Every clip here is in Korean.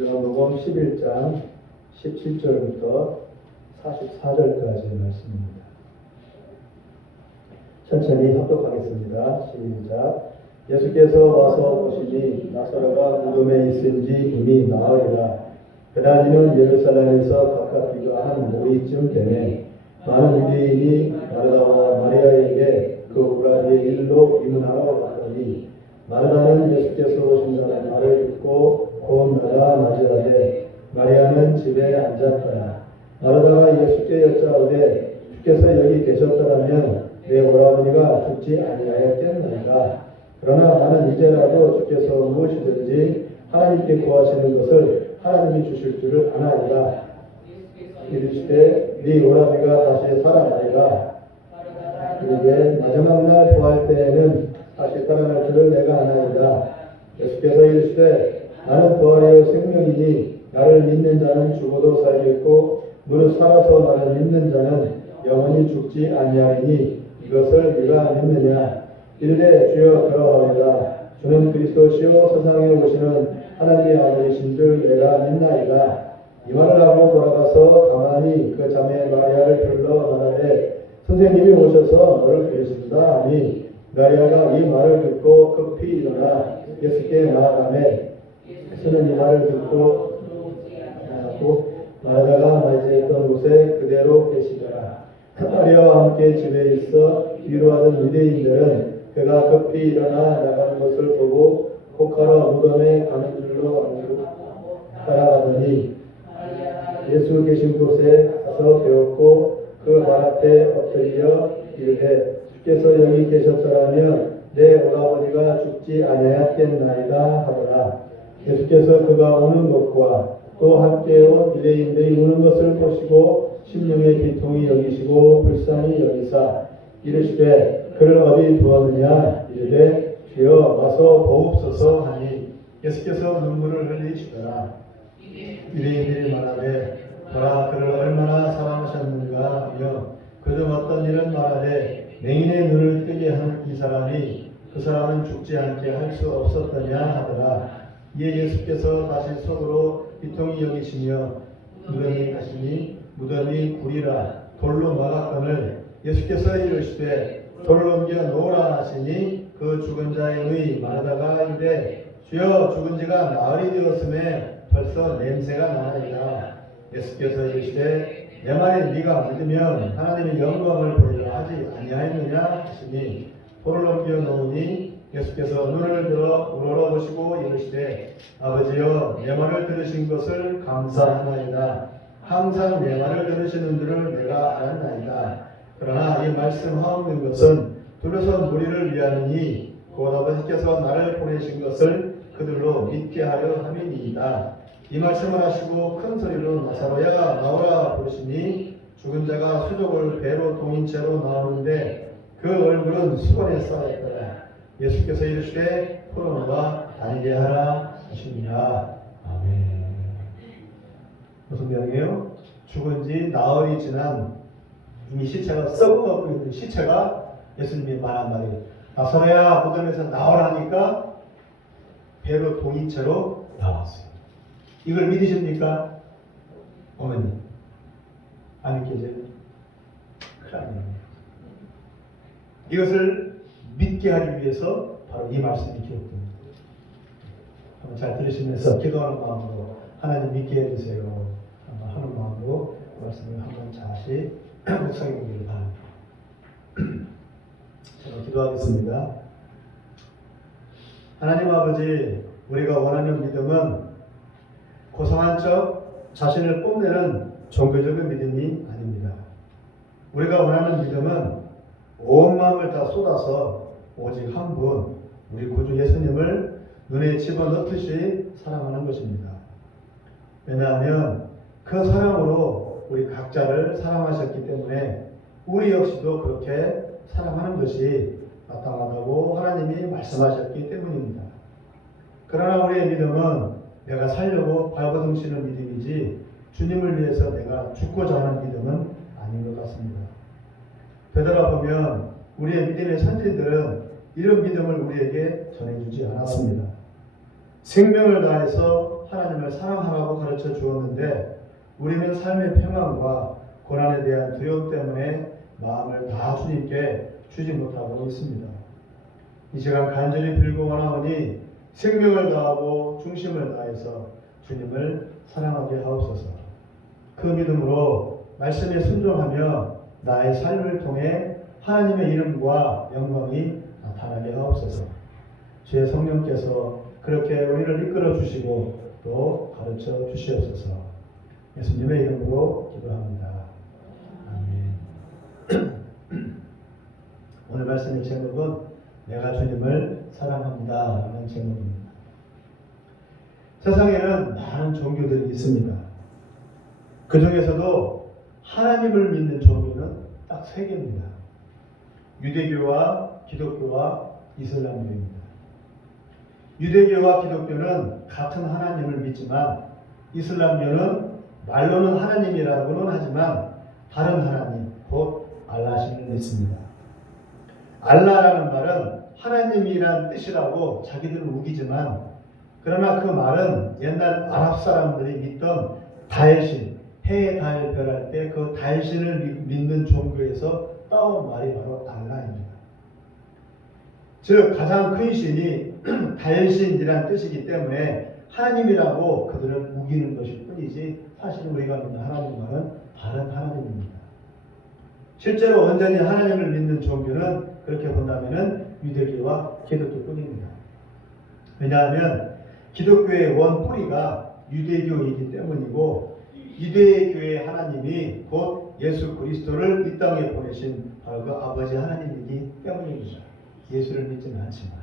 요한복음 11장 17절부터 44절까지 말씀입니다. 천천히 합독하겠습니다. 시작. 예수께서 와서 보시니 나사로가 무덤에 있은지 이미 나으리라. 그날 이는 예루살렘에서 가깝기도 한 오리쯤 되매 많은 유대인이 마르다와 마리아에게 그 오라비의 일로 이문하러 갔더니 마르다는 예수께서 오신다는 말을 듣고 곧 나가 맞이하되 마리아는 집에 앉았더라. 마르다가 예수께 여짜오되 주께서 여기 계셨더라면 내 오라버니가 죽지 아니하였겠나이다. 그러나 나는 이제라도 주께서 무엇이든지 하나님께 구하시는 것을 하나님이 주실 줄을 아나이다. 이르시되 네 오라비가 다시 살아나리라. 그에게 마지막 날 부활 때에는 다시 살아날 줄을 내가 아나이다. 예수께서 이르시되 나는 부활이요 생명이니 나를 믿는 자는 죽어도 살겠고 무릇 살아서 나를 믿는 자는 영원히 죽지 아니하리니 이것을 네가 믿느냐. 이르되 주여 그러하오다. 주는 그리스도시요 세상에 오시는 하나님의 아들이신 줄 내가 믿나이다. 이 말을 하고 돌아가서 가만히 그 자매 마리아를 불러 말하되 선생님이 오셔서 너를 부르신다 하니 마리아가 이 말을 듣고 급히 일어나 예수께 나아가매 예수는 이 말을 듣고 마르다가 맞이했던 곳에 그대로 계시더라. 마리아와 함께 집에 있어 위로하던 유대인들은 그가 급히 일어나 나가는 것을 보고 곧가러 무덤에 가는 줄로 알고 따라가더니 예수 계신 곳에 가서 배웠고 그 발 앞에 엎드려 이르되 주께서 여기 계셨더라면 내 오라버니가 죽지 아니하였겠나이다 하더라. 예수께서 그가 오는 것과 또 함께 온 유대인들이 우는 것을 보시고 심령의 비통이 여기시고 불쌍히 여기사 이르시되 그를 어디 두었느냐. 이르되 주여 와서 보옵소서 하니 예수께서 눈물을 흘리시더라. 유대인들이 말하되 보라 그를 얼마나 사랑하셨는가 하며 그중 어떤 이는 말하되 맹인의 눈을 뜨게 한 이 사람이 그 사람은 죽지 않게 할 수 없었더냐 하더라. 이에 예수께서 다시 속으로 비통히 여기시며 무덤에 가시니 무덤이 굴이라 돌로 막았거늘 예수께서 이르시되 돌을 옮겨 놓으라 하시니 그 죽은 자의 의 마르다가 이르되 주여 죽은 지가 나흘이 되었음에 벌써 냄새가 나나이다. 예수께서 이르시되 내 말이 네가 믿으면 하나님의 영광을 보리라 하지 아니하였느냐 하시니 돌을 옮겨 놓으니 예수께서 눈을 들어 우러러보시고 이르시되 아버지여 내 말을 들으신 것을 감사하나이다. 항상 내 말을 들으시는 줄을 내가 알았나이다. 그러나 이 말씀하옵는 것은 둘러서 무리를 위하느니 곧 아버지께서 나를 보내신 것을 그들로 믿게 하려 함이니이다. 이 말씀을 하시고 큰 소리로 나사로야 나오라 부르시니 죽은 자가 수족을 배로 동인 채로 나오는데 그 얼굴은 수건에 쌓였더라. 예수께서 이르시되 풀어놓아 다니게 하라 하시니라. 아멘. 무슨 내용이에요? 죽은 지 나흘이 지난 이미 시체가 썩어가고 있는 시체가 예수님이 말한 말이 나사로야 무덤에서 나오라니까 배로 동인 채로 나왔어요. 이걸 믿으십니까? 어머니 안 믿겨져요? 그래 아니에요. 이것을 믿게 하기 위해서 바로 이 말씀이 기록됩니다. 한번 잘 들으시면서 기도하는 마음으로 하나님 믿게 해주세요 하는 마음으로 말씀을 한번 다시 묵상해 보기를 바랍니다. 제가 기도하겠습니다. 하나님 아버지, 우리가 원하는 믿음은 고상한 척 자신을 뽐내는 종교적인 믿음이 아닙니다. 우리가 원하는 믿음은 온 마음을 다 쏟아서 오직 한 분, 우리 구주 예수님을 눈에 집어넣듯이 사랑하는 것입니다. 왜냐하면 그 사랑으로 우리 각자를 사랑하셨기 때문에 우리 역시도 그렇게 사랑하는 것이 마땅하다고 하나님이 말씀하셨기 때문입니다. 그러나 우리의 믿음은 내가 살려고 발버둥치는 믿음이지 주님을 위해서 내가 죽고자 하는 믿음은 아닌 것 같습니다. 되돌아보면 우리의 믿음의 선진들은 이런 믿음을 우리에게 전해주지 않았습니다. 생명을 다해서 하나님을 사랑하라고 가르쳐 주었는데 우리는 삶의 평안과 고난에 대한 두려움 때문에 마음을 다 주님께 주지 못하고 있습니다. 이 시간 간절히 빌고 원하오니 생명을 다하고 중심을 다해서 주님을 사랑하게 하옵소서. 그 믿음으로 말씀에 순종하며 나의 삶을 통해 하나님의 이름과 영광이 나타나게 하옵소서. 주의 성령께서 그렇게 우리를 이끌어 주시고 또 가르쳐 주시옵소서. 예수님의 이름으로 기도합니다. 아멘. 오늘 말씀의 제목은 내가 주님을 사랑합니다 라는 제목입니다. 세상에는 많은 종교들이 있습니다. 그 중에서도 하나님을 믿는 종교는 딱 세 개입니다. 유대교와 기독교와 이슬람교입니다. 유대교와 기독교는 같은 하나님을 믿지만 이슬람교는 말로는 하나님이라고는 하지만 다른 하나님, 곧 알라신을 믿습니다. 알라라는 말은 하나님이란 뜻이라고 자기들은 우기지만 그러나 그 말은 옛날 아랍 사람들이 믿던 달신, 해에 달 별할 때 그 달신을 믿는 종교에서 따온 말이 바로 알라입니다. 즉 가장 큰 신이 달신이란 뜻이기 때문에 하나님이라고 그들은 우기는 것일 뿐이지 사실 우리가 믿는 하나님과는 다른 하나님입니다. 실제로 온전히 하나님을 믿는 종교는 그렇게 본다면 유대교와 기독교뿐입니다. 왜냐하면 기독교의 원 뿌리가 유대교이기 때문이고 유대교의 하나님이 곧 예수 그리스도를 이 땅에 보내신 바로 그 아버지 하나님이기 때문입니다. 예수를 믿지는 않지만.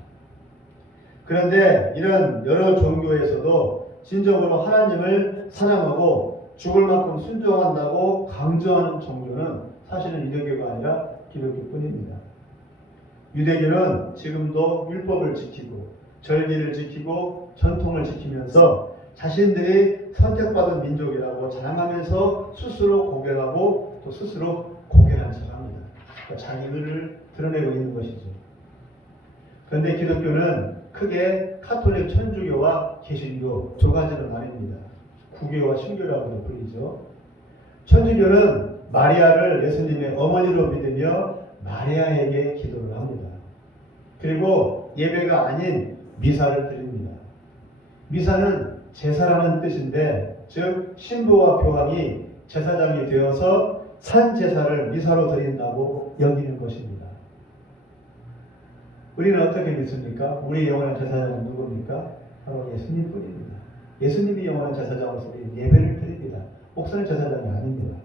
그런데 이런 여러 종교에서도 진정으로 하나님을 사랑하고 죽을 만큼 순종한다고 강조하는 종교는 사실은 유대교가 아니라 기독교뿐입니다. 유대교는 지금도 율법을 지키고 절기를 지키고 전통을 지키면서 자신들이 선택받은 민족이라고 자랑하면서 스스로 고별하고 또 스스로 고결한 척합니다. 그러니까 자기를 드러내고 있는 것이죠. 그런데 기독교는 크게 카톨릭 천주교와 개신교 두 가지로 나뉩니다. 구교와 신교라고도 불리죠. 천주교는 마리아를 예수님의 어머니로 믿으며 마리아에게 기도를 합니다. 그리고 예배가 아닌 미사를 드립니다. 미사는 제사라는 뜻인데 즉 신부와 교황이 제사장이 되어서 산 제사를 미사로 드린다고 여기는 것입니다. 우리는 어떻게 믿습니까? 우리의 영원한 제사장은 누굽니까? 바로 예수님뿐입니다. 예수님이 영원한 제사장으로서 예배를 드립니다. 목사는 제사장이 아닙니다.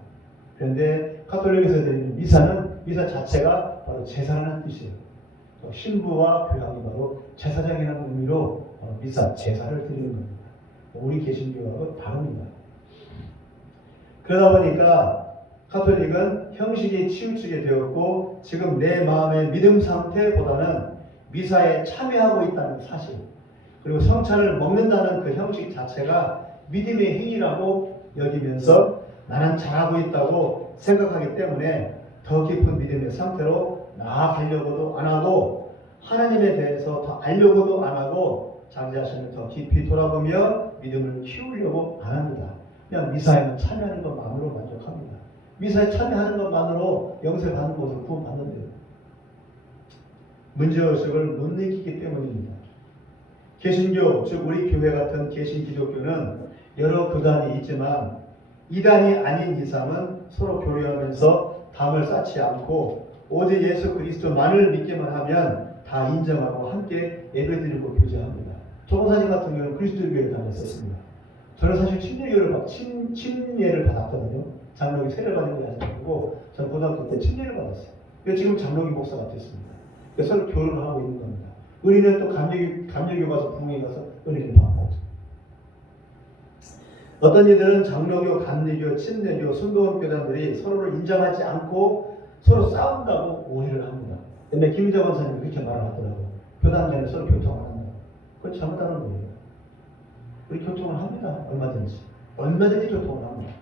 그런데 카톨릭에서 드리는 미사는 미사 자체가 바로 제사라는 뜻이에요. 신부와 교황이 바로 제사장이라는 의미로 미사, 제사를 드리는 겁니다. 우리 개신교하고 다릅니다. 그러다 보니까 카톨릭은 형식에 치우치게 되었고 지금 내 마음의 믿음 상태보다는 미사에 참여하고 있다는 사실 그리고 성찬을 먹는다는 그 형식 자체가 믿음의 행위라고 여기면서 나는 잘하고 있다고 생각하기 때문에 더 깊은 믿음의 상태로 나아가려고도 안 하고 하나님에 대해서 더 알려고도 안 하고 자기 자신을 더 깊이 돌아보며 믿음을 키우려고 안 합니다. 그냥 미사에만 참여하는 것만으로 만족합니다. 미사에 참여하는 것만으로 영생받는 것을 구원받는데요. 문제의식을 못 느끼기 때문입니다. 개신교, 즉 우리 교회 같은 개신 기독교는 여러 교단이 있지만 이단이 아닌 이상은 서로 교류하면서 담을 쌓지 않고 오직 예수 그리스도만을 믿기만 하면 다 인정하고 함께 예배드리고 교제합니다. 조원사님 같은 경우는 그리스도교회에 다녔었습니다. 저는 사실 침례를 받았거든요. 장로기 세례를 받은 게 아니고 저는 고등학교 때 침례를 받았어요. 그래서 지금 장로기 목사가 됐습니다. 그래서 서로 교류를 하고 있는 겁니다. 은희는 또 감리교 가서 부흥회 가서 은혜를 받고 어떤 이들은 장로교, 감리교, 침례교, 순도원 교단들이 서로를 인정하지 않고 서로 싸운다고 오해를 합니다. 근데 김정은 선생님이 그렇게 말을 하더라고요. 교단 간에 서로 교통을 한다. 그건 잘못하는 거예요. 우리 교통을 합니다. 얼마든지 교통을 합니다.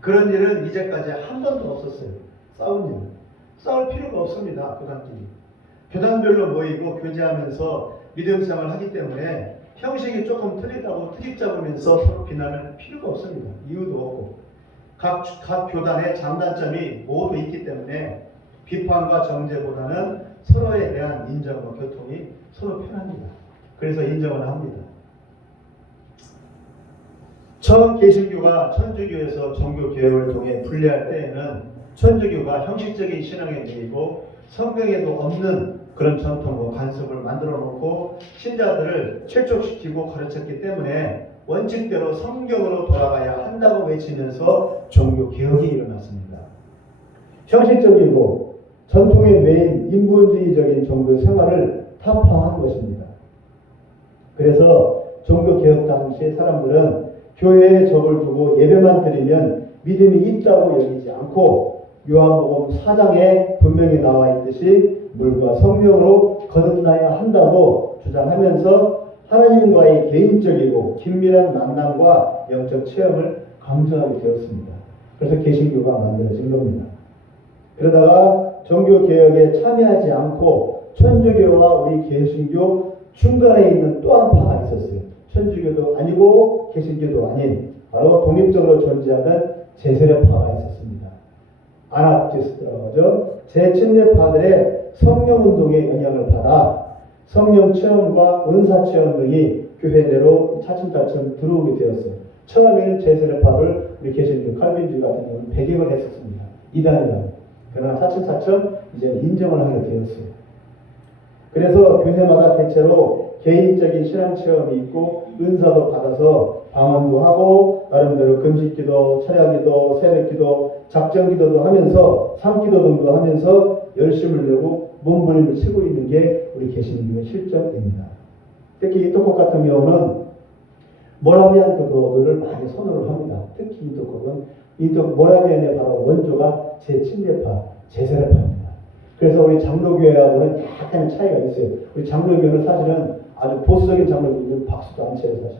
그런 일은 이제까지 한 번도 없었어요. 싸운 일은. 싸울 필요가 없습니다. 교단끼리. 교단별로 모이고 교제하면서 믿음 생활을 하기 때문에 형식이 조금 틀리다고 트집 잡으면서 서로 비난할 필요가 없습니다. 이유도 없고 각 교단의 장단점이 모두 있기 때문에 비판과 정죄보다는 서로에 대한 인정과 교통이 서로 편합니다. 그래서 인정을 합니다. 처음 개신교가 천주교에서 종교개혁을 통해 분리할 때에는 천주교가 형식적인 신앙에 매이고 성경에도 없는 그런 전통과 관습을 만들어 놓고 신자들을 실족시키고 가르쳤기 때문에 원칙대로 성경으로 돌아가야 한다고 외치면서 종교개혁이 일어났습니다. 형식적이고 전통에 매인 인본주의적인 종교 생활을 타파한 것입니다. 그래서 종교개혁 당시 사람들은 교회에 적을 두고 예배만 드리면 믿음이 있다고 여기지 않고 요한복음 4장에 분명히 나와 있듯이 물과 성령으로 거듭나야 한다고 주장하면서 하나님과의 개인적이고 긴밀한 만남과 영적 체험을 강조하게 되었습니다. 그래서 개신교가 만들어진 겁니다. 그러다가 종교개혁에 참여하지 않고 천주교와 우리 개신교 중간에 있는 또 한 파가 있었어요. 천주교도 아니고 개신교도 아닌 바로 독립적으로 존재하는 제세례파가 있었습니다. 아나바티스트라고 하죠. 제침례파들의 성령운동의 영향을 받아 성령 체험과 은사 체험 등이 교회 내로 차츰차츰 들어오게 되었어요. 처음에는 제세례파를 우리 개신교 칼빈주의 같은 경우는 배격을 했었습니다. 이단이라고. 그러나 차츰차츰 이제 인정을 하게 되었어요. 그래서 교회마다 대체로 개인적인 신앙 체험이 있고 은사도 받아서 방언도 하고 나름대로 금식기도, 철야기도, 새벽기도, 작정기도도 하면서 삼기도 등도 하면서 열심을 내고 몸부림을 치고 있는 게 우리 개신교의 실정입니다. 특히 이토콕 같은 경우는 모라비안 교도들을 많이 선호를 합니다. 특히 이토콕은 모라비안의 바로 원조가 제침례파, 제세례파입니다. 그래서 우리 장로교회하고는 약간 차이가 있어요. 우리 장로교회는 사실은 아주 보수적인 장로교회는 박수도 안 쳐요, 사실.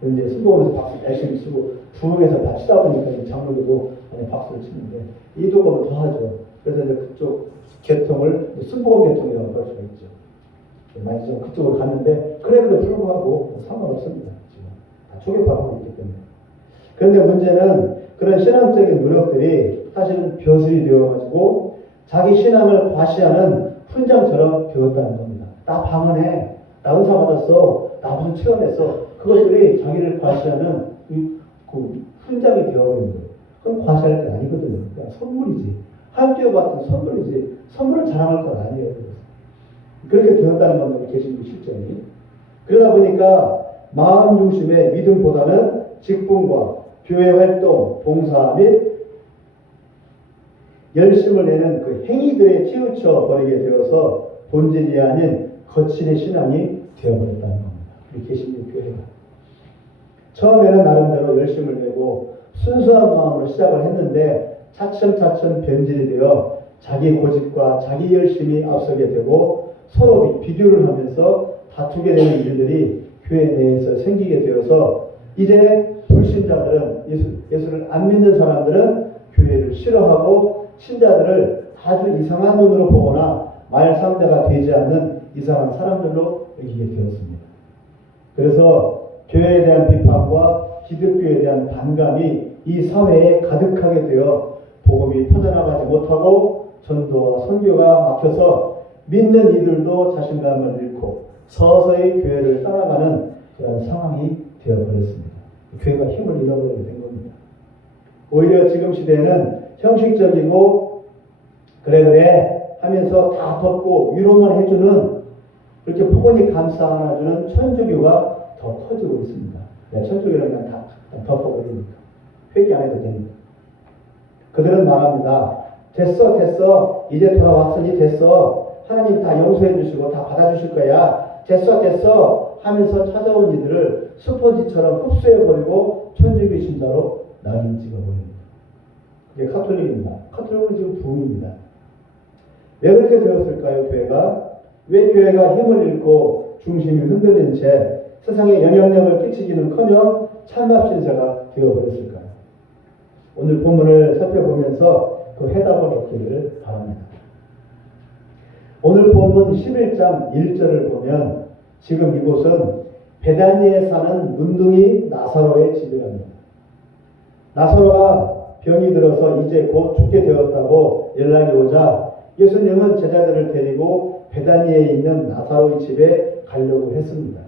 근데 순복음에서 박수 열심히 치고 부흥에서 다 치다 보니까 장로교도 박수를 치는데 이도금은 더 하죠. 그래서 이제 그쪽 계통을 순복음 계통이라고 할 수가 있죠. 많이 좀 그쪽으로 갔는데 그래도 불구하고 상관없습니다. 지금 다 초계파하고 있기 때문에. 그런데 문제는 그런 신앙적인 노력들이 사실은 벼슬이 되어가지고 자기 신앙을 과시하는 훈장처럼 되었다는 겁니다. 나 방언해, 나 은사 받았어, 나 무슨 체험했어. 그것들이 자기를 과시하는 그 훈장이 되어버린 거예요. 그건 과시할 게 아니거든요. 그냥 선물이지. 하나님께 받은 선물이지. 선물을 자랑할 건 아니에요. 그렇게 되었다는 겁니다. 개신교 실정이. 그러다 보니까 마음 중심의 믿음보다는 직분과 교회 활동, 봉사 및 열심을 내는 그 행위들에 치우쳐 버리게 되어서 본질이 아닌 거칠의 신앙이 되어버렸다는 겁니다. 우리 개신교 교회가. 처음에는 나름대로 열심을 내고 순수한 마음으로 시작을 했는데 차츰차츰 변질이 되어 자기 고집과 자기 열심이 앞서게 되고 서로 비교를 하면서 다투게 되는 일들이 교회 내에서 생기게 되어서 이제 불신자들은 예수를 안 믿는 사람들은 교회를 싫어하고 신자들을 아주 이상한 눈으로 보거나 말 상대가 되지 않는 이상한 사람들로 여기게 되었습니다. 그래서 교회에 대한 비판과 기독교에 대한 반감이 이 사회에 가득하게 되어 복음이 퍼져나가지 못하고 전도와 선교가 막혀서 믿는 이들도 자신감을 잃고 서서히 교회를 떠나가는 그런 상황이 되어버렸습니다. 교회가 힘을 잃어버리게 된 겁니다. 오히려 지금 시대에는 형식적이고 그래 하면서 다 덮고 위로만 해주는 그렇게 포근히 감싸 안아주는 천주교가 더 커지고 있습니다. 천주교는 그냥 다 덮어버리니까 회개 안 해도 됩니다. 그들은 말합니다. 됐어 이제 돌아왔으니 됐어. 하나님 다 용서해 주시고 다 받아주실 거야. 됐어 하면서 찾아온 이들을 스펀지처럼 흡수해버리고 천주교 신자로 낙인 찍어버립니다. 이게 카톨릭입니다. 카톨릭은 지금 붐입니다. 왜 그렇게 되었을까요, 교회가? 왜 교회가 힘을 잃고 중심이 흔들린 채 세상에 영향력을 끼치기는커녕 찬밥 신세가 되어버렸을까요? 오늘 본문을 살펴보면서 그 해답을 얻기를 바랍니다. 오늘 본문 11장 1절을 보면 지금 이곳은 베다니에 사는 문둥이 나사로의 집이랍니다. 나사로가 병이 들어서 이제 곧 죽게 되었다고 연락이 오자 예수님은 제자들을 데리고 베다니에 있는 나사로의 집에 가려고 했습니다.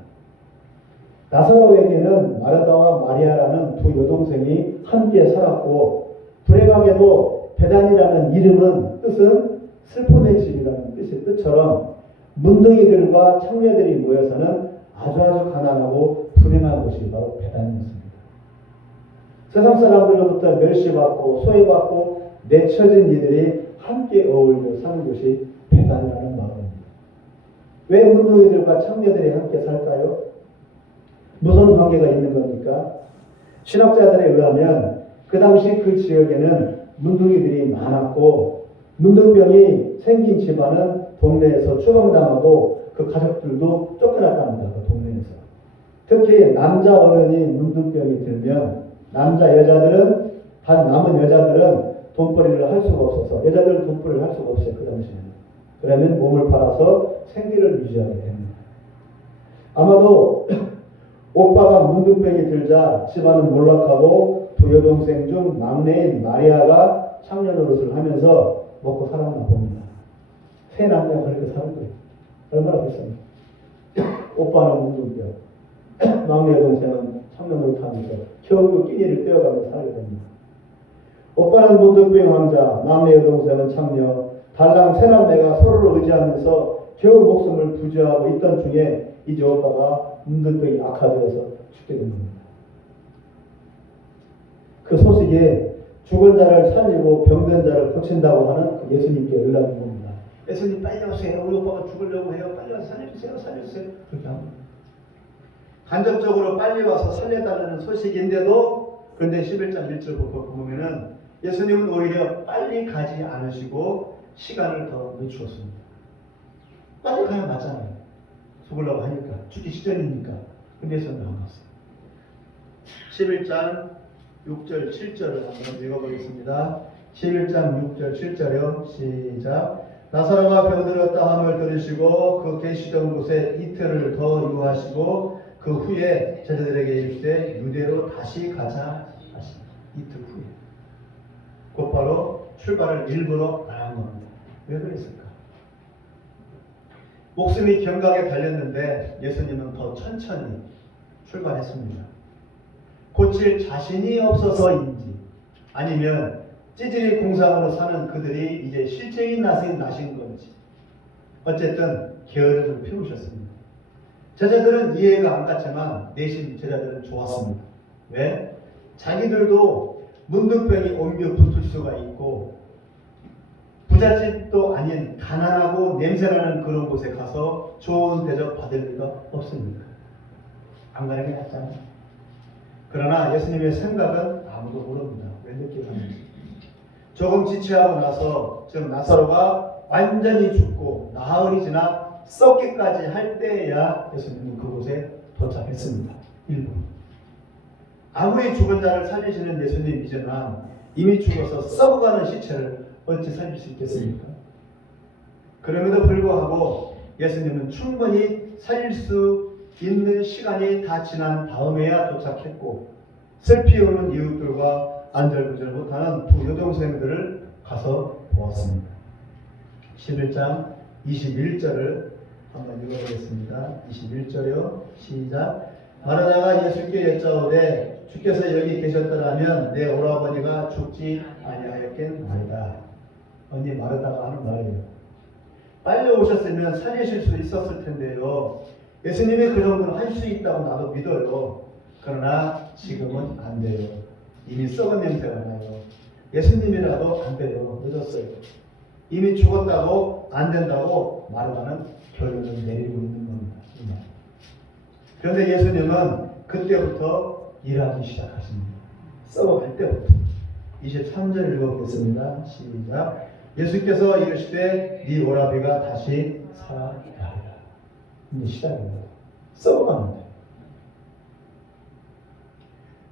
나사로에게는 마르다와 마리아라는 두 여동생이 함께 살았고, 불행하게도 베다니라는 이름은 뜻은 슬픔의 집이라는 뜻의 뜻처럼 문둥이들과 창녀들이 모여서는 아주 가난하고 불행한 곳이 바로 베다니였습니다. 세상 사람들로부터 멸시받고 소외받고 내쳐진 이들이 함께 어울려 사는 곳이 베다니라는 마을입니다. 왜 문둥이들과 창녀들이 함께 살까요? 무슨 관계가 있는 겁니까? 신학자들에 의하면 그 당시 그 지역에는 문둥이들이 많았고, 문둥병이 생긴 집안은 동네에서 추방당하고 그 가족들도 쫓겨났답니다. 그 동네에서. 특히 남자 어른이 문둥병이 들면 남은 여자들은 돈벌이를 할 수가 없어서, 여자들은 돈벌이를 할 수가 없어요. 그 당시에는. 그러면 몸을 팔아서 생계를 유지하게 됩니다. 아마도 오빠가 문둥병이 들자 집안은 몰락하고 두 여동생 중 막내인 마리아가 창녀 노릇을 하면서 먹고 살았나 봅니다. 세 남녀가 그렇게 사는 거예요. 얼마나 비쌉니까? 오빠는 문둥병, 막내 여동생은 창녀 노릇하면서 겨우 끼니를 떼어가며 살게 됩니다. 오빠는 문둥병 환자, 막내 여동생은 창녀, 달랑 세 남매가 서로를 의지하면서 겨우 목숨을 부지하고 있던 중에 이제 오빠가 문둥병이 악화되어서 죽게 된 겁니다. 그 소식에 죽은 자를 살리고 병든 자를 고친다고 하는 그 예수님께 연락이 옵니다. 예수님 빨리 오세요. 우리 오빠가 죽으려고 해요. 빨리 와서 살려주세요. 그렇게 합니다. 간접적으로 빨리 와서 살려달라는 소식인데도, 그런데 11장 1절부터 보면은 예수님은 오히려 빨리 가지 않으시고 시간을 더 늦추었습니다. 빨리 가야 맞잖아요. 죽으려고 하니까, 죽기 직전이니까. 근데 예수님은 안 갔어요. 11장 6절 7절을 한번 읽어보겠습니다. 11장 6절 7절이요. 시작. 나사로가 병들었다 함을 들으시고 그 계시던 곳에 이틀을 더 유하시고 그 후에 제자들에게 이르시되 유대로 다시 가자 하시니, 이틀 후에 곧바로 출발을 일부러 안 한 겁니다. 왜 그랬을까? 목숨이 경각에 달렸는데 예수님은 더 천천히 출발했습니다. 고칠 자신이 없어서인지 아니면 찌질이 공상으로 사는 그들이 이제 실증이 나신 건지, 어쨌든 게으름을 피우셨습니다. 제자들은 이해가 안 갔지만 내심 제자들은 좋았습니다. 왜? 자기들도 문둥병이 옮겨 붙을 수가 있고 부잣집도 아닌 가난하고 냄새나는 그런 곳에 가서 좋은 대접 받을 리가 없습니다. 안 가는 게 낫잖아요. 그러나 예수님의 생각은 아무도 모릅니다. 왜 늦게 가는지. 조금 지체하고 나서, 즉 나사로가 완전히 죽고 나흘이 지나 썩기까지 할 때에야 예수님은 그곳에 도착했습니다. 일부. 아무리 죽은 자를 살리시는 예수님이지만 이미 죽어서 썩어가는 시체를 어찌 살릴 수 있겠습니까? 그럼에도 불구하고 예수님은 충분히 살릴 수 있는 시간이 다 지난 다음에야 도착했고, 슬피 우는 이웃들과 안절부절 못하는 두 여동생들을 가서 보았습니다. 11장 21절을 한번 읽어보겠습니다. 21절이요. 시작. 마르다가 예수께 여짜오되 주께서 여기 계셨더라면 내 오라버니가 죽지 아니하였겠나이다. 언니 마르다가 하는 말이에요. 빨리 오셨으면 살리실 수 있었을 텐데요. 예수님이 그 정도는 할 수 있다고 나도 믿어요. 그러나 지금은 안 돼요. 이미 썩은 냄새가 나요. 예수님이라도 안 돼요. 늦었어요. 이미 죽었다고 안 된다고 마르다는 결론을 내리고 있는 겁니다. 그런데 예수님은 그때부터 일하기 시작하십니다. 썩어갈 때부터. 23절 읽어보겠습니다. 시작. 예수께서 이르시되 네 오라비가 다시 살아나리라. 이제 시작입니다. 썩어가는 거예요.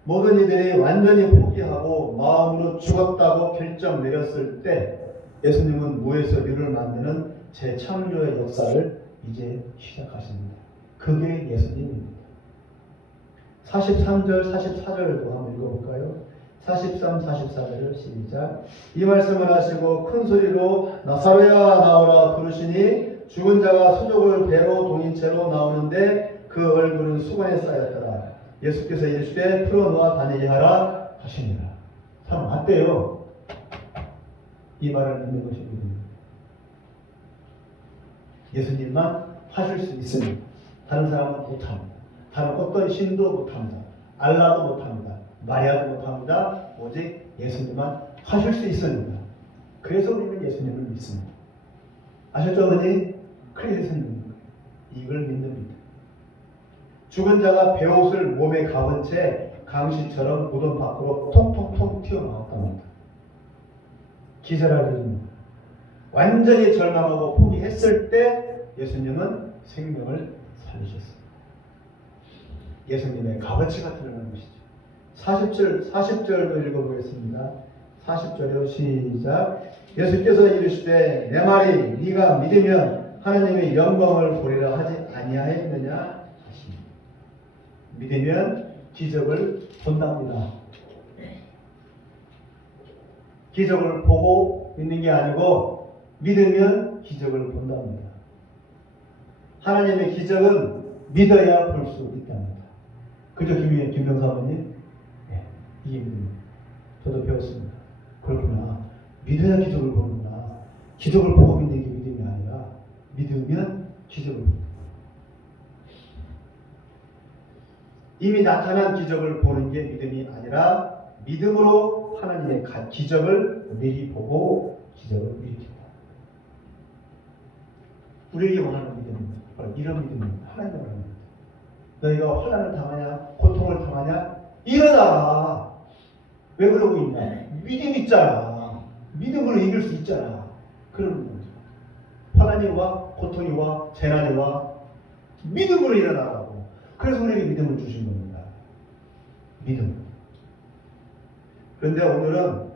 모든 이들이 완전히 포기하고 마음으로 죽었다고 결정 내렸을 때 예수님은 무에서 유를 만드는 재창조의 역사를 이제 시작하십니다. 그게 예수님입니다. 43절, 44절도 한번 읽어볼까요? 43, 44절을 시작. 이 말씀을 하시고 큰 소리로 나사로야 나오라 부르시니 죽은 자가 수족을 배로 동인 채로 나오는데 그 얼굴은 수건에 쌓였더라. 예수께서 이르시되 풀어놓아 다니게 하라 하시니라. 참 맞대요. 이 말을 믿는 것이 믿음입니다. 예수님만 하실 수 있습니다. 다른 사람은 못합니다. 다른 어떤 신도 못합니다. 알라도 못합니다. 마리아도 못합니다. 오직 예수님만 하실 수 있습니다. 그래서 우리는 예수님을 믿습니다. 아셨죠, 어머니? 그래서 믿는 거예요. 이걸 믿는 겁니다. 죽은 자가 베옷을 몸에 감은 채 강시처럼 무덤 밖으로 통통통 튀어나왔답니다. 기절할 일입니다. 완전히 절망하고 포기했을 때 예수님은 생명을 살리셨습니다. 예수님의 값어치가 드러나는 것이죠. 40절도 읽어보겠습니다. 40절요 시작. 예수께서 이르시되 내 말이 네가 믿으면 하나님의 영광을 보리라 하지 아니하였느냐 하시니. 믿으면 기적을 본답니다. 기적을 보고 믿는 게 아니고 믿으면 기적을 본답니다. 하나님의 기적은 믿어야 볼 수 있답니다. 그죠, 김병사모님? 네, 이게 믿음입니다. 저도 배웠습니다. 그렇구나. 믿어야 기적을 보는구나. 기적을 보고 믿는 게 믿음이 아니라 믿으면 기적을 본다. 이미 나타난 기적을 보는 게 믿음이 아니라 믿음으로 하나님의 기적을 미리 보고 기적을 미리 본다. 우리에게 원하는 믿음입니다. 바로 이런 믿음입니다. 하나님의 원하는 믿음. 너희가 환난을 당하냐, 고통을 당하냐, 일어나. 왜 그러고 있냐? 믿음 있잖아. 믿음으로 이길 수 있잖아. 그런 거죠. 환난이 와, 고통이 와, 재난이 와, 믿음으로 일어나라고. 그래서 우리에게 믿음을 주신 겁니다. 믿음. 그런데 오늘은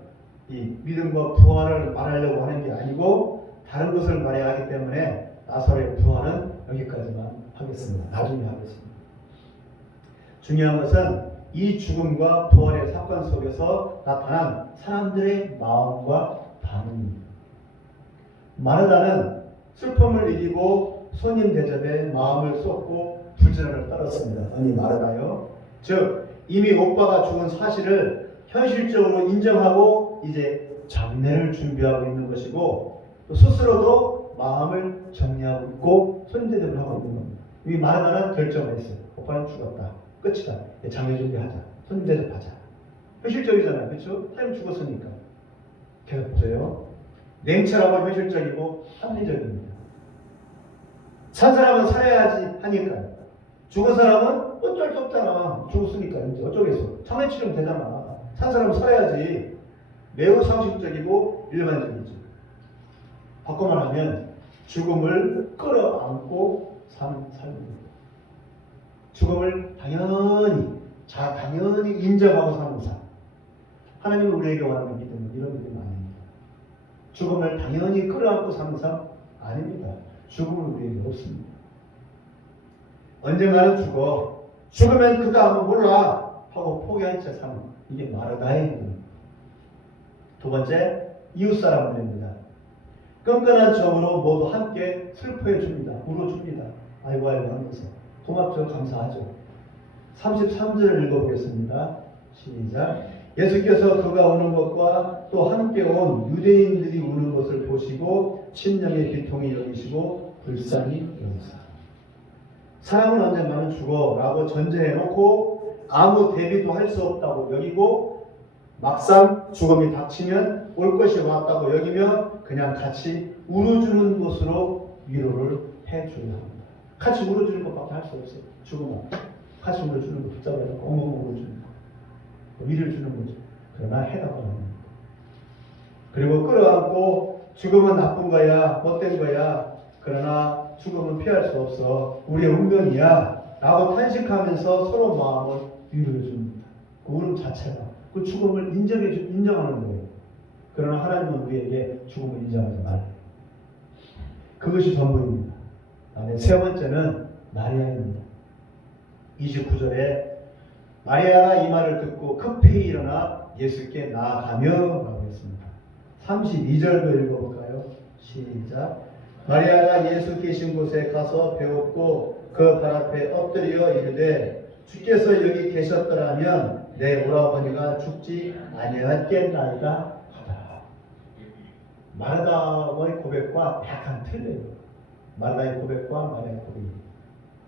이 믿음과 부활을 말하려고 하는 게 아니고 다른 것을 말해야 하기 때문에 나사로의 부활은 여기까지만 하겠습니다. 나중에 하겠습니다. 중요한 것은 이 죽음과 부활의 사건 속에서 나타난 사람들의 마음과 반응입니다. 마르다는 슬픔을 이기고 손님 대접에 마음을 쏟고 불전을 떨었습니다. 아니 마르다요. 즉 이미 오빠가 죽은 사실을 현실적으로 인정하고 이제 장례를 준비하고 있는 것이고 또 스스로도 마음을 정리하고 있고 손님 대접을 하고 있는 겁니다. 이 마르다는 결정을 했어요. 오빠는 죽었다. 끝이다. 장례 준비하자. 손님 대접하자. 현실적이잖아요. 그렇죠? 타임 죽었으니까. 계속 보세요. 냉철하고 현실적이고 합리적입니다. 산 사람은 살아야지 하니까요. 죽은 사람은 어쩔 수 없잖아. 죽었으니까 이제 어쩌겠어. 장례 치르면 되잖아. 산 사람은 살아야지. 매우 상식적이고 일반적이죠. 바꿔 말하면 죽음을 끌어안고 사는 삶입니다. 죽음을 당연히 인정하고 사는 삶. 하나님이 우리에게 원하는 믿음은 이런 믿음 아닙니다. 죽음을 당연히 끌어안고 사는 삶 아닙니다. 죽음은 우리에게 없습니다. 언젠가는 죽어. 죽으면 그 다음은 몰라 하고 포기한 채 사는 이게 마르다의 믿음. 두 번째, 이웃사람들입니다. 끈끈한 정으로 모두 함께 슬퍼해 줍니다. 울어줍니다. 아이고 하면서 고맙죠. 감사하죠. 33절을 읽어보겠습니다. 시작. 예수께서 그가 우는 것과 또 함께 온 유대인들이 우는 것을 보시고 심령의 비통이 여기시고 불쌍히 여기사. 사람은 언젠가는 죽어 라고 전제해놓고 아무 대비도 할 수 없다고 여기고 막상 죽음이 닥치면 올 것이 왔다고 여기며 그냥 같이 울어주는 것으로 위로를 해줘야 합니다. 같이 울어주는 것밖에 할 수 없어요. 죽으면 같이 울어주는 거 붙잡아서 엉엉 울어주는 거 위를 주는 거죠. 그러나 해답은 없습니다. 그리고 끌어안고 죽음은 나쁜 거야, 못된 거야. 그러나 죽음은 피할 수 없어. 우리의 운명이야 라고 탄식하면서 서로 마음을 위로해 줍니다. 그 울음 자체가 그 죽음을 인정하는 거예요. 그러나 하나님은 우리에게 죽음을 인정하지 말아요. 그것이 전부입니다. 세 번째는 마리아입니다. 29절에 마리아가 이 말을 듣고 급히 일어나 예수께 나아가며 라고 했습니다. 32절도 읽어볼까요? 시작. 마리아가 예수 계신 곳에 가서 배웠고 그 발 앞에 엎드려 이르되 주께서 여기 계셨더라면 내 오라버니가 죽지 아니하였겠나이다 하더라. 마르다의 고백과 약간 틀려요. 마르다의 고백과 마리아의 고백이.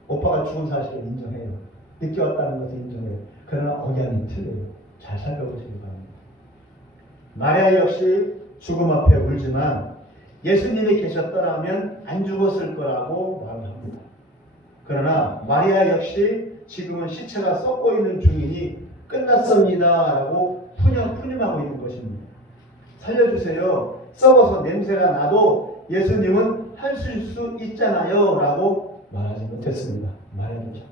오빠가 죽은 사실을 인정해요. 늦게 왔다는 것을 인정해요. 그러나 억양이 틀려요. 잘 살펴보시기 바랍니다. 마리아 역시 죽음 앞에 울지만 예수님이 계셨더라면 안 죽었을 거라고 말을 합니다. 그러나 마리아 역시 지금은 시체가 썩고 있는 중이니 끝났습니다 라고 푸념하고 있는 것입니다. 살려주세요. 썩어서 냄새가 나도 예수님은 하실 수 있잖아요 라고 말하지 못했습니다. 마리아는.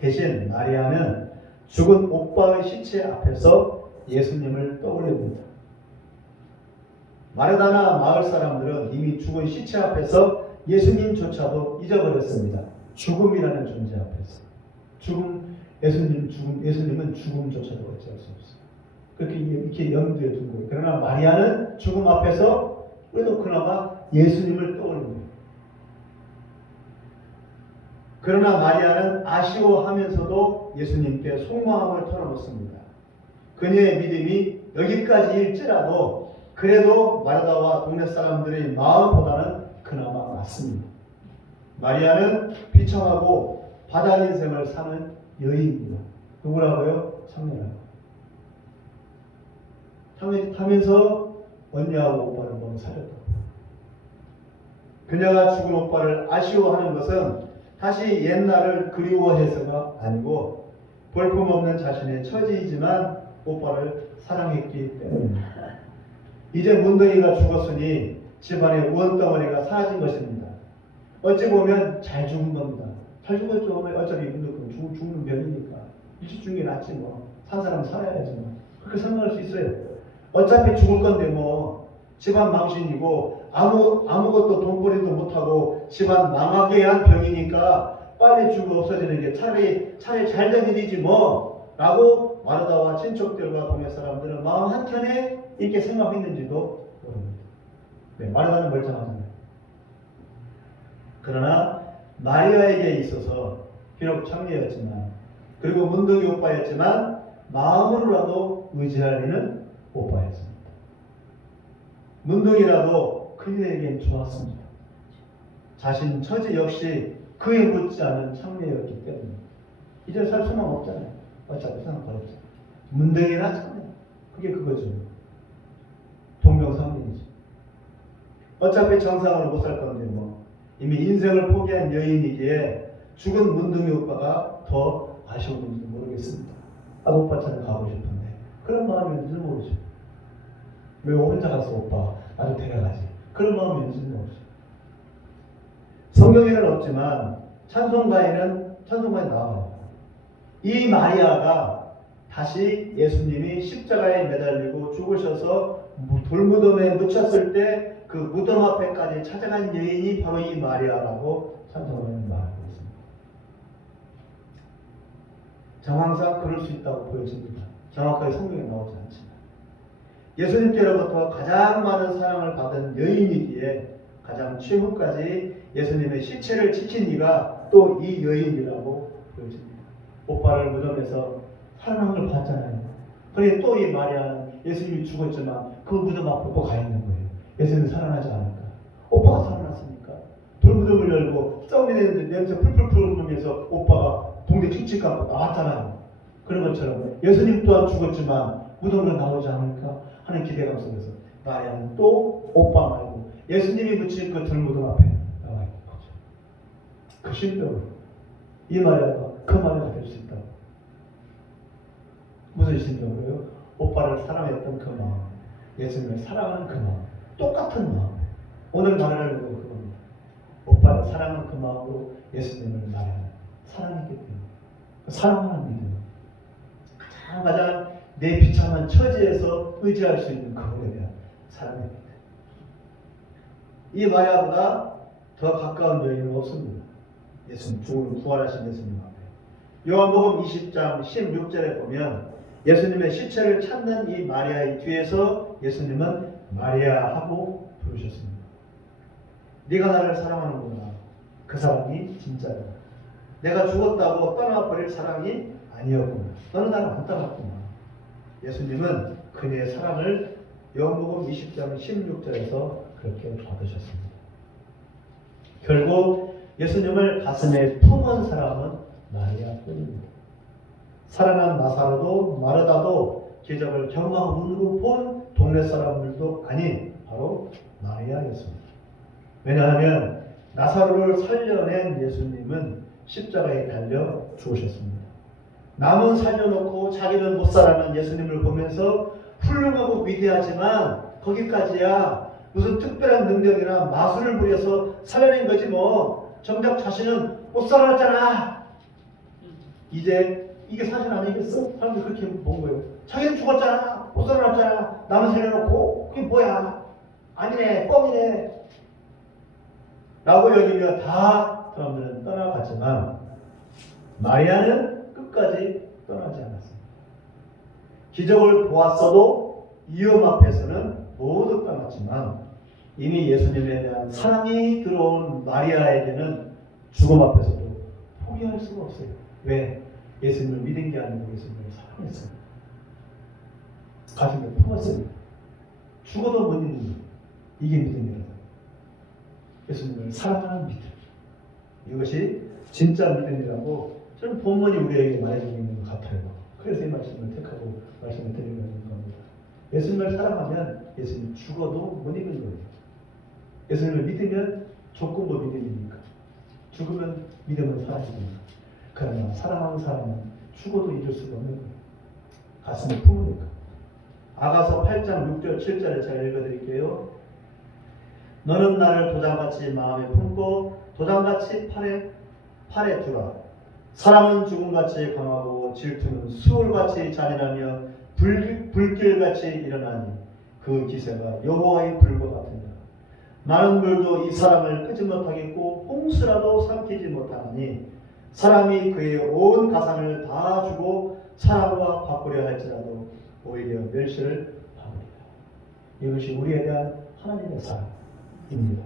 대신 마리아는 죽은 오빠의 시체 앞에서 예수님을 떠올립니다. 마르다나 마을 사람들은 이미 죽은 시체 앞에서 예수님조차도 잊어버렸습니다. 죽음이라는 존재 앞에서. 예수님은 죽음조차도 어찌할 수 없어요. 그렇게 이렇게 염두에 두고. 그러나 마리아는 죽음 앞에서 그래도 그나마 예수님을 떠올립니다. 그러나 마리아는 아쉬워하면서도 예수님께 속마음을 털어놓습니다. 그녀의 믿음이 여기까지일지라도 그래도 마르다와 동네 사람들의 마음보다는 그나마 낫습니다. 마리아는 비참하고 바닥 인생을 사는 여인입니다. 누구라고요? 참여라고. 타면서 언니하고 오빠를 너무 살렸다. 그녀가 죽은 오빠를 아쉬워하는 것은 다시 옛날을 그리워해서가 아니고 볼품없는 자신의 처지이지만 오빠를 사랑했기 때문입니다. 이제 문둥이가 죽었으니 집안의 우원덩어리가 사라진 것입니다. 어찌 보면 잘 죽은 겁니다. 잘 죽었죠. 어차피 문둥이 죽는 병이니까 일찍 죽는 게 낫지 뭐. 산 사람은 살아야지 뭐. 그렇게 생각할 수 있어요. 어차피 죽을 건데 뭐 집안 망신이고 아무것도 돈벌이도 못하고 집안 망하게 한 병이니까 빨리 죽어 없어지는 게 차라리 잘 된 일이지 뭐 라고 마르다와 친척들과 동네 사람들은 마음 한켠에 이렇게 생각했는지도 모릅니다. 네, 마르다는 멀쩡하잖아요. 그러나 마리아에게 있어서 비록 창녀였지만 그리고 문둥이 오빠였지만 마음으로라도 의지할 이는 오빠였습니다. 문둥이라도 그녀에겐 좋았습니다. 자신 처지 역시 그에 묻지 않은 창녀였기 때문에 이제 살 수만 없잖아요. 어차피 생각하겠죠. 문둥이나 창녀. 그게 그거죠. 동병상련이죠. 어차피 정상으로 못 살 건데 뭐 이미 인생을 포기한 여인이기에 죽은 문둥이 오빠가 더 아쉬웠는지 모르겠습니다. 오빠처럼 가고 싶은데 그런 마음이 있는지 모르죠. 왜 혼자 갔어 오빠? 나도 데려가지. 그런 마음이 있는지 모르죠. 성경에는 없지만 찬송가에 나와요. 이 마리아가 다시 예수님이 십자가에 매달리고 죽으셔서 돌무덤에 묻혔을 때 그 무덤 앞에까지 찾아간 여인이 바로 이 마리아라고 찬송가에는 말하고 있습니다. 정황상 그럴 수 있다고 보여집니다. 정확하게 성경에 나오지 않지만 예수님께로부터 가장 많은 사랑을 받은 여인이기에 가장 최후까지 예수님의 시체를 지킨 이가 또 이 여인이라고 보여집니다. 오빠를 무덤에서 사랑한 걸 봤잖아요. 그런데 또 이 마리아는 예수님이 죽었지만 그 무덤 앞에 또 가 있는 거예요. 예수님을 사랑하지 않을까? 오빠가 살아났으니까 돌무덤을 열고 썩는 냄새 풀풀 흐르면서 오빠가 동네 칙칙 감고 나왔잖아요. 그런 것처럼 예수님 또한 죽었지만 무덤으로 나오지 않을까 하는 기대감 속에서 마리아는 또 오빠 말고 예수님이 묻힌 그 돌무덤 앞에 나와 있는 거죠. 그 심정으로 이 마리아가 그 마리아가 될 수 있다. 무슨 심정으로요? 오빠를 사랑했던 그 마음, 예수님을 사랑하는 그 마음, 똑같은 마음. 오늘 말하려는 건 그겁니다. 오빠를 사랑하는 그 마음으로 예수님을 말하는 사랑이기 때문에 사랑하는 믿음. 가장 내 비참한 처지에서 의지할 수 있는 그거에 대한 사랑입니다. 이 마리아보다 더 가까운 여인은 없습니다. 예수님, 부활하신 예수님 앞에. 요한복음 20장 16절에 보면 예수님의 시체를 찾는 이 마리아의 뒤에서 예수님은 마리아 하고 부르셨습니다. 네가 나를 사랑하는구나. 그 사랑이 진짜다. 내가 죽었다고 떠나버릴 사랑이 아니었구나. 너는 나를 안 떠났구나. 예수님은 그녀의 사랑을 요한복음 20장 16절에서 그렇게 받으셨습니다. 결국 예수님을 가슴에 품은 사람은 마리아뿐입니다. 살아난 나사로도 마르다도 기적을 경험하고 눈으로 본 동네 사람들도 아닌 바로 마리아였습니다. 왜냐하면 나사로를 살려낸 예수님은 십자가에 달려 죽으셨습니다. 남은 살려놓고 자기는 못 살아난 예수님을 보면서 훌륭하고 위대하지만 거기까지야 무슨 특별한 능력이나 마술을 부려서 살려낸 거지 뭐. 정작 자신은 못 살아났잖아. 이제 이게 사실 아니겠어? 사람들이 그렇게 본 거예요. 자기는 죽었잖아. 못 살아났잖아. 남은 살려놓고 그게 뭐야? 아니네. 뻥이네. 라고 여기며 다 사람들은 떠나갔지만 마리아는 끝까지 떠나지 않았습니다. 기적을 보았어도 위험 앞에서는 모두 떠났지만 이미 예수님에 대한 사랑이 들어온 마리아에게는 죽음 앞에서도 포기할 수가 없어요. 왜? 예수님을 믿은 게 아니고 예수님을 사랑했어요. 가슴에 품었습니다. 죽어도 못 믿는 믿음. 이게 믿음이라고. 예수님을 사랑하는 믿음. 이것이 진짜 믿음이라고 저는 본문이 우리에게 말해주고 있는 것 같아요. 그래서 이 말씀을 택하고 말씀을 드리는 겁니다. 예수님을 사랑하면 예수님 죽어도 못 믿는 거예요. 예수님을 믿으면 조건도 믿음이니까. 죽으면 믿음은 사라집니다. 그러나 사랑하는 사람은 죽어도 잊을 수가 없는 거예요. 가슴에 품으니까. 아가서 8장 6절 7절에 제가 읽어드릴게요. 너는 나를 도장같이 마음에 품고 도장같이 팔에 두라. 사랑은 죽음같이 강하고 질투는 수월같이 잔인하며 불길같이 일어나니 그 기세가 여호와의 불과 같으니라. 많은 불도 이 사람을 끄지 못하겠고 홍수라도 삼키지 못하니 사람이 그의 온 가산을 다 주고 사람과 바꾸려 할지라도 오히려 멸시를 받으리라. 이것이 우리에 대한 하나님의 사랑입니다.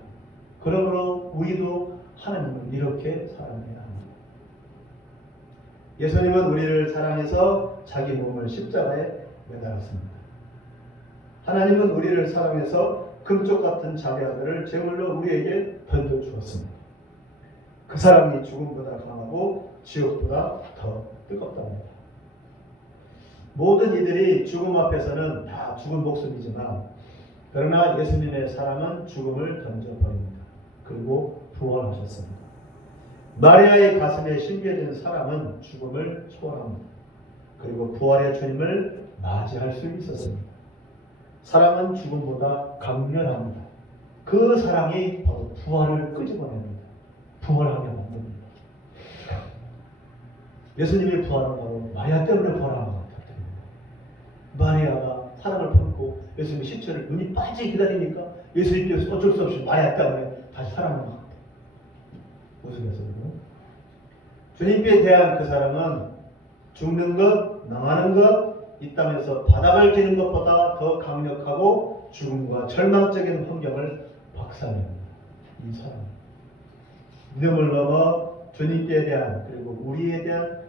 그러므로 우리도 하나님을 이렇게 사랑해야 합니다. 예수님은 우리를 사랑해서 자기 몸을 십자가에 매달았습니다. 하나님은 우리를 사랑해서 금쪽 같은 자기 아들을 제물로 우리에게 던져 주었습니다. 그 사랑이 죽음보다 강하고 지옥보다 더 뜨겁답니다. 모든 이들이 죽음 앞에서는 다 죽은 목숨이지만 그러나 예수님의 사랑은 죽음을 던져버립니다. 그리고 부활하셨습니다. 마리아의 가슴에 심겨진 사랑은 죽음을 초월합니다. 그리고 부활의 주님을 맞이할 수 있었습니다. 사랑은 죽음보다 강렬합니다. 그 사랑이 바로 부활을 끄집어냅니다. 부활하게 만듭니다. 예수님이 부활한 바로 마리아 때문에 부활한 것 같아요. 마리아가 사랑을 품고 예수님의 시체를 눈이 빠지게 기다리니까 예수님께서 어쩔 수 없이 마리아 때문에 다시 사랑을 것 같아요. 무슨 말씀이에요? 주님께 대한 그 사랑은 죽는 것, 망하는 것, 이 땅에서 바닥을 기는 것보다 더 강력하고 죽음과 절망적인 환경을 박살냅니다. 이 사랑. 믿음을 넘어 주님께 대한 그리고 우리에 대한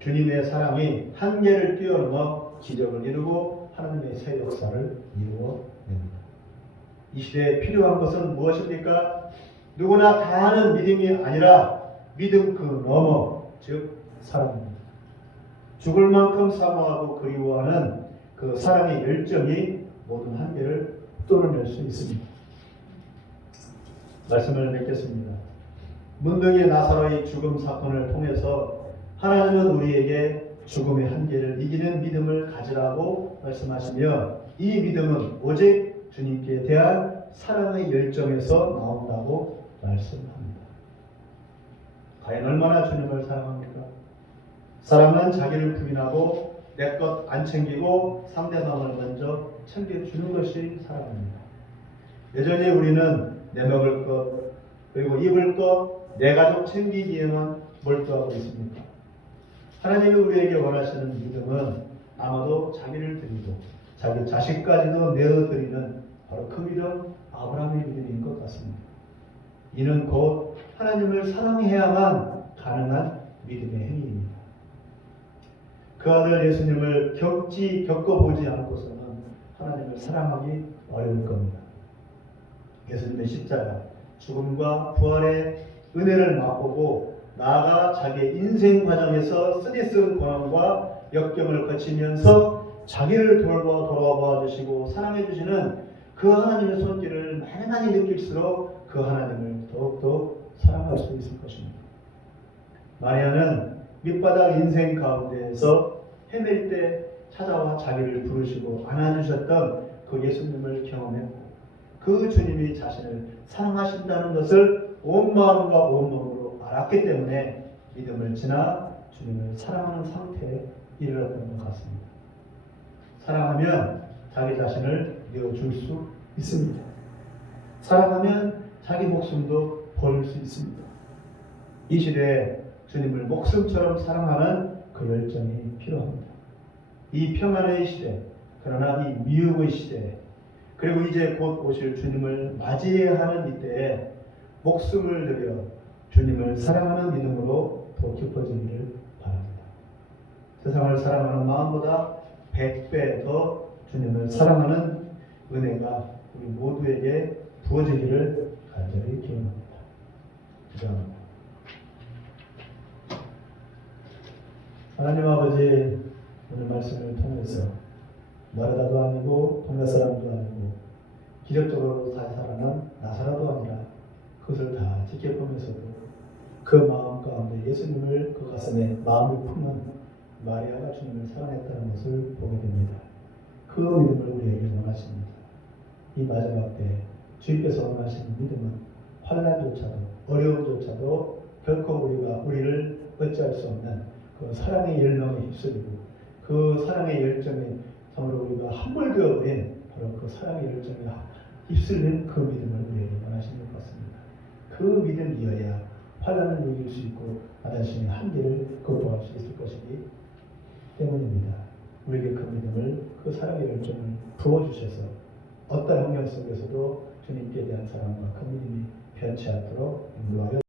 주님의 사랑이 한계를 뛰어넘어 기적을 이루고 하나님의 새 역사를 이루어냅니다. 이 시대에 필요한 것은 무엇입니까? 누구나 다 하는 믿음이 아니라 믿음 그 너머, 즉 사랑입니다. 죽을 만큼 사모하고 그리워하는 그 사랑의 열정이 모든 한계를 뚫어낼 수 있습니다. 말씀을 맺겠습니다. 문둥이 나사로의 죽음 사건을 통해서 하나님은 우리에게 죽음의 한계를 이기는 믿음을 가지라고 말씀하시며 이 믿음은 오직 주님께 대한 사랑의 열정에서 나온다고 말씀합니다. 과연 얼마나 주님을 사랑합니까? 사랑은 자기를 부인하고 내 것 안 챙기고 상대방을 먼저 챙겨주는 것이 사랑입니다. 여전히 우리는 내 먹을 것 그리고 입을 것 내 가족 챙기기에만 몰두하고 있습니다. 하나님이 우리에게 원하시는 믿음은 아마도 자기를 드리고 자기 자식까지도 내어드리는 바로 그 믿음, 아브라함의 믿음인 것 같습니다. 이는 곧 하나님을 사랑해야만 가능한 믿음의 행위입니다. 그 아들 예수님을 겪어보지 않고서는 하나님을 사랑하기 어려울 겁니다. 예수님의 십자가, 죽음과 부활의 은혜를 맛보고 나아가 자기의 인생 과정에서 쓰디쓴 고난과 역경을 거치면서 자기를 돌아봐 주시고 사랑해 주시는 그 하나님의 손길을 많이 느낄수록 그 하나님을 더욱더 사랑할 수 있을 것입니다. 마리아는 밑바닥 인생 가운데에서 헤맬 때 찾아와 자기를 부르시고 안아주셨던 그 예수님을 경험했고 그 주님이 자신을 사랑하신다는 것을 온 마음과 온 몸으로 알았기 때문에 믿음을 지나 주님을 사랑하는 상태에 이르렀던 것 같습니다. 사랑하면 자기 자신을 내어줄 수 있습니다. 사랑하면 자기 목숨도 버릴 수 있습니다. 이 시대에 주님을 목숨처럼 사랑하는 그 열정이 필요합니다. 이 평안의 시대, 그러나 이 미혹의 시대, 그리고 이제 곧 오실 주님을 맞이해야 하는 이때에 목숨을 들여 주님을 사랑하는 믿음으로 더 깊어지기를 바랍니다. 세상을 사랑하는 마음보다 100배 더 주님을 사랑하는 은혜가 우리 모두에게 부어지기를 간절히 기원합니다. 기도합니다. 하나님 아버지, 오늘 말씀을 통해서 나라도 아니고 동네 사람도 아니고 기적적으로 다시 살아난 나사로도 아니라 그것을 다 지켜보면서도 그 마음 가운데 예수님을 그 가슴에 마음을 품은 마리아가 주님을 사랑했다는 것을 보게 됩니다. 그 믿음을 우리에게 원하십니다. 이 마지막 때 주님께서 원하시는 믿음은 환난조차도 어려움조차도 결코 우리를 어찌할 수 없는 그 사랑의 열망에 휩쓸리고 그 사랑의 열정에 참으로 우리가 함몰되어 버린 바로 그 사랑의 열정에 휩쓸린 그 믿음을 우리에게 원하시는 것 같습니다. 그 믿음이어야 환난을 이길 수 있고 나자신의 한계를 극복할 수 있을 것이기 때문입니다. 우리에게 그 믿음을, 그 사랑의 열정을 부어주셔서 어떤 환경 속에서도 주님께 대한 사랑과 그 믿음이 변치 않도록 인도하여